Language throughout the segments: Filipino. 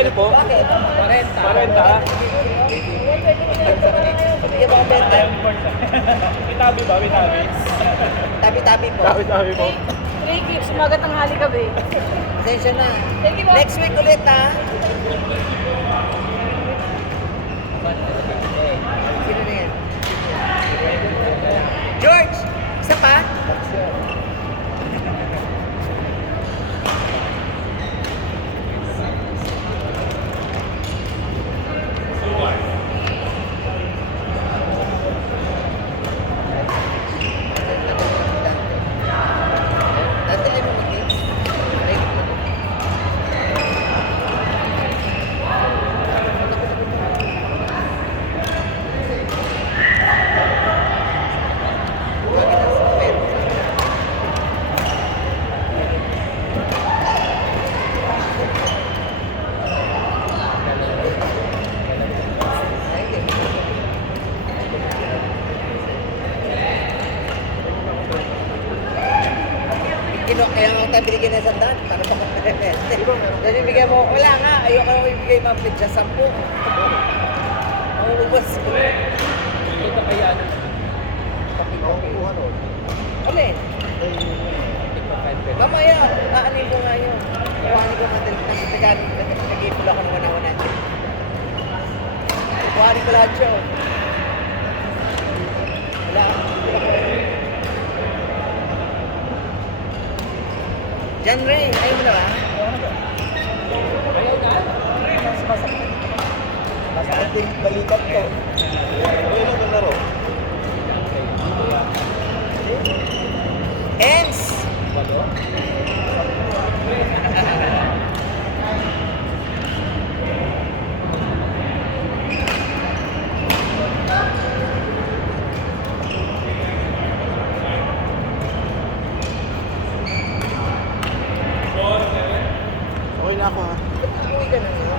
Magkano po? Bakit? 40. Sige mo ang benta. Itabi ba? Itabi. Tabi-tabi po. Tabi po. 3 gigs, umagat ng hali gabi. Pasensya na. Thank you po. Next week ulit ha. Sino na yan? George! Isa pa? Dadalhin mo mag-tips. Kaya nga tayo binigyan ng sandaan para sa mga Dahil ibigay mo, wala nga, ayoko ako ibigay maplit sa 10. Mamumugwas ko. Ito kaya ano? Alin? Mamaya, aanin ko nga yun. Kuhanin ko nga nag-ipol ako ng 100. Kuhanin ko lahat yun. Wala. John Ray, ayaw mo na ba? Ayaw na. Masakit yung balikat ko. Ayaw mo kung laro. Hens! Okay na ako ha. Uwi ka na nga.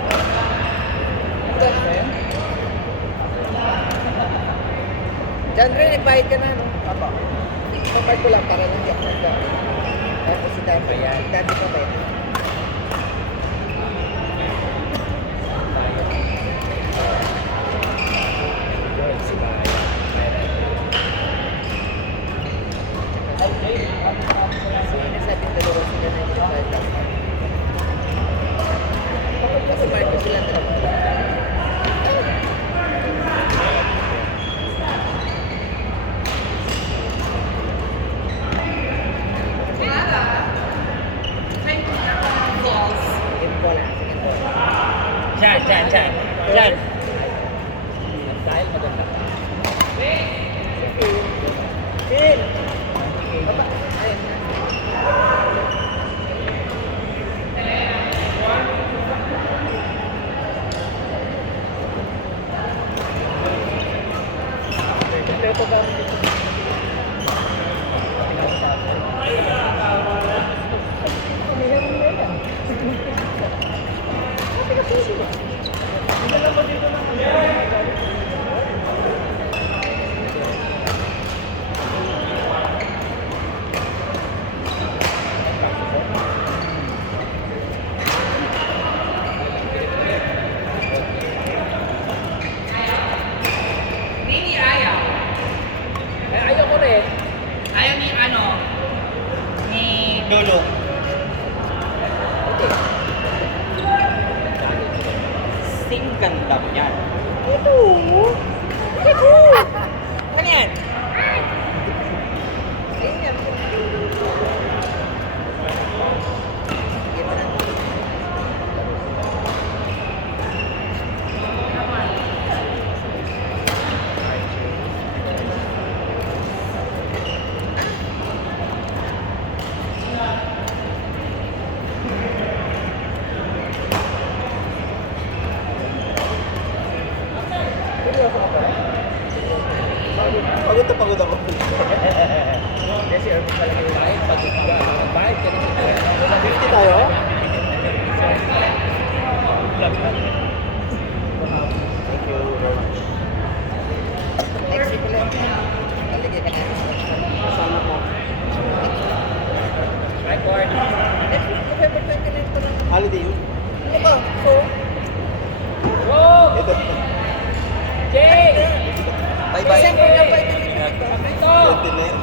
John Ray, nagbayad ka na, no? Apa? Kapag ko lang para lang ako nagbayad. Tapos si Dami. Dami pa ba yun? Sinasabi ng dalawa sila na yung nagbayad. Kasi Marco sila dalawa. Game ko lang. Sige po. Diyan. Dahil maganda. Phil! Baba. Ayun na. Ito ba? Ayaw ko rin. Ayaw ni ano, ni Lolo. Sing ganda mo yan. Ito! Ito! Ano yan? Ganyan. Sige mo na. Pagod Bye-bye. Siyempre ka pa i-deliver ito. 20 na yan.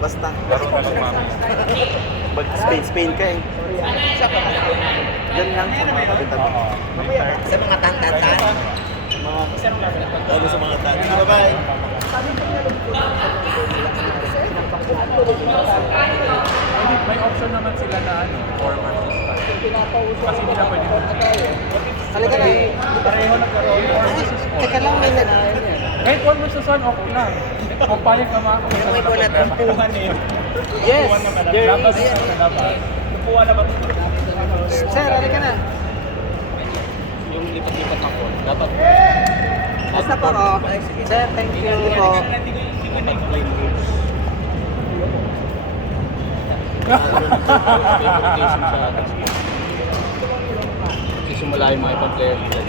Basta. Laro na lang, mami. Spain ka eh. Yan lang sa mga tabi-tabi. Sa mga tantan-tan. Lalo sa mga tabi. Bye-bye. May option naman sila na ano, 4 versus 5. Kasi hindi na pwede mo. Halika na. Pareho nagkaroon 4 versus 4. Teka lang, may Kahit 1 versus 1, okay lang. Kung palit ka mga may bola na. Tupuhan eh. Yes. Labas sa labas. Tupuhan na ba? Sir, halika na. Yung lipat-lipat na po. Dapat Basta po, oh. Sir, thank you po. verification sa kasi sumala yung mga ibang player nila.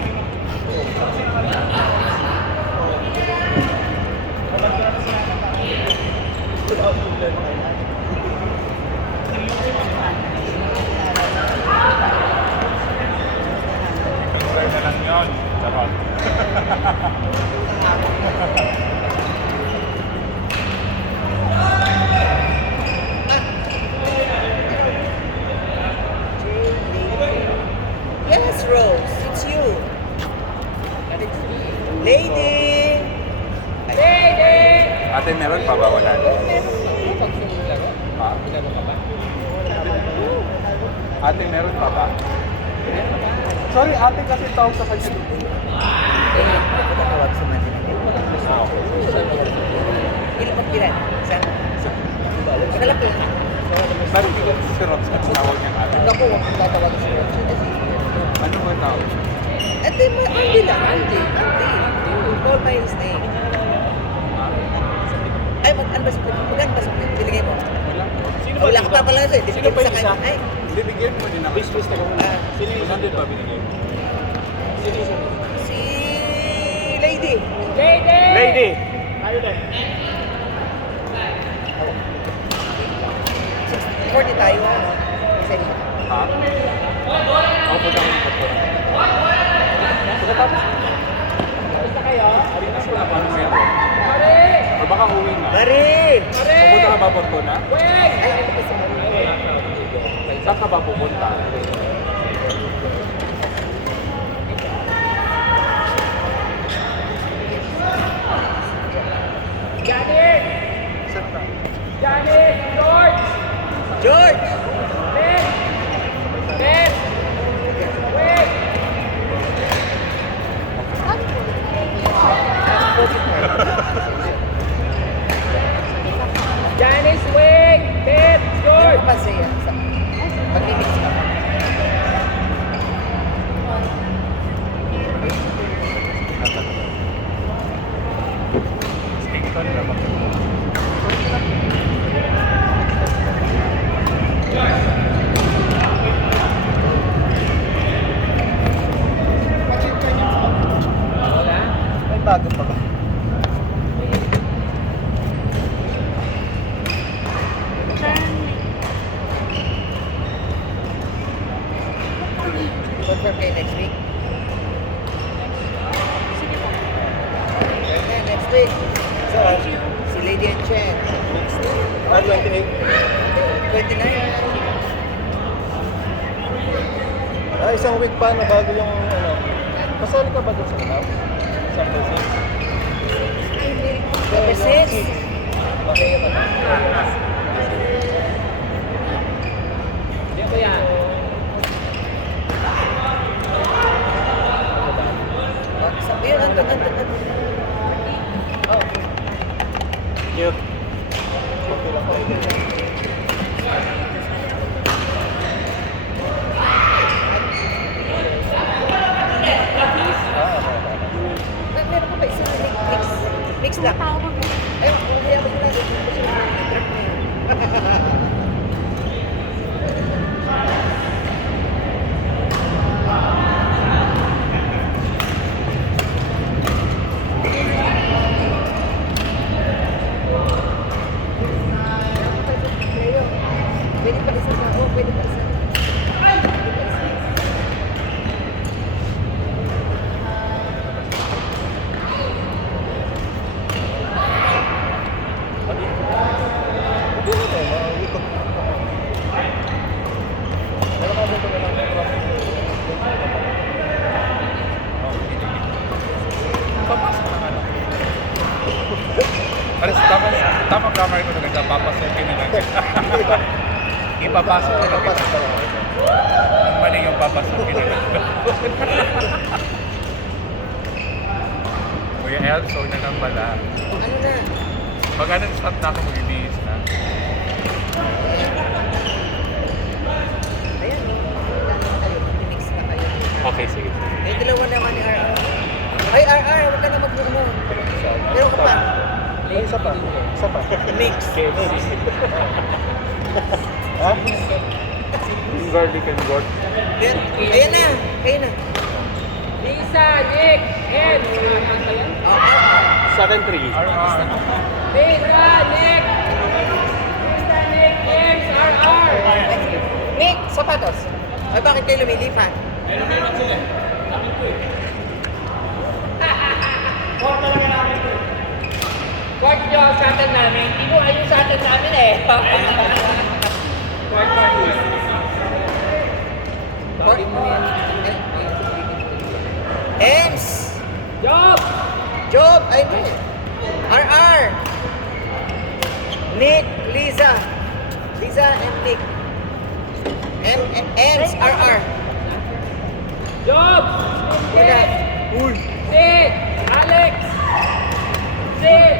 Try na lang yun. Charot. Yes, Rose, it's you. Lady! Ate, meron pa ba? Wala na. Pag sinularo, meron ka ba? Ate, meron pa ba? Sorry, ate kasi tawag sa kanya. Tawag sa Manila. Ilan pag pilan? Saan? Magalap lang. Bakit si Rox at tawag niyang ate? Ako, huwag kong tatawag sa Rose. Ano ba tawag? Ate, Andy lang. Andy. Call my his name. Ay, ano ba sa binigay mo? Wala ka pa pala sa'yo. Sino pa yung Sa isa? kanya. Ay, Bibigyan mo din naman. Wish na kung sino yung 100 ba binigay mo? sino yung si Lady. Lady! Tayo din. 40 tayo, ano? Isa rin. Ha? Ako po tayo ng kapwa. Basta kayo? Arina sila pa ng meron. O baka uwi na. Marie! Pupunta ka ba po na? Wait! Ay, ano ba si Marie? Saan ka ba pupunta? Janet! Janet! George! George! Ben! Ben! Wait! Janice, wait! Ben! Ano George! pa siya? Pag-mimix ka pa. May bago pa ba? Confirm kayo next week? Okay, next week. So, si Lady and Chen. 28. 29. Isang week pa na bago yung ano. Kasali ka ba doon sa club? Sa Brazil? Number 6. Okay, Hindi ko yan. Sabi yun, andun. Oh. you. Okay lang tayo din. Meron ka pa isang mix lang. Ayun, kaya mo na. Ipapasok na lang Papasok kita. ka lang. Mali yung papasukin na lang. Kuya Elso na lang pala. Ano na? Pag anong stop na ako, mag-ibihis na. Ayan, plano kayo. Mag-mix na kayo. Okay, sige. Yung dalawa naman ni RR. Ay, RR, huwag ka na mag-ano. Meron ka pa. Ay, isa pa. Isa pa. Mix. Ha? Garlic and gourd. Ayan na. Ayan na. Lisa, Nick, Ed. Sa akin 3. Lisa, Nick. Lisa, Nick, Ems, RR. Nick, sapatos. Ay, bakit kayo lumilipat? Court nyo sa atin namin. Hindi mo ayun sa atin namin eh. Court. Bakit mo yan? Ems! Job! Job! Ay, Nick. RR! Nick, Lisa. Lisa and Nick. Ems, RR. Job! Wala. Sid! Alex! Sid!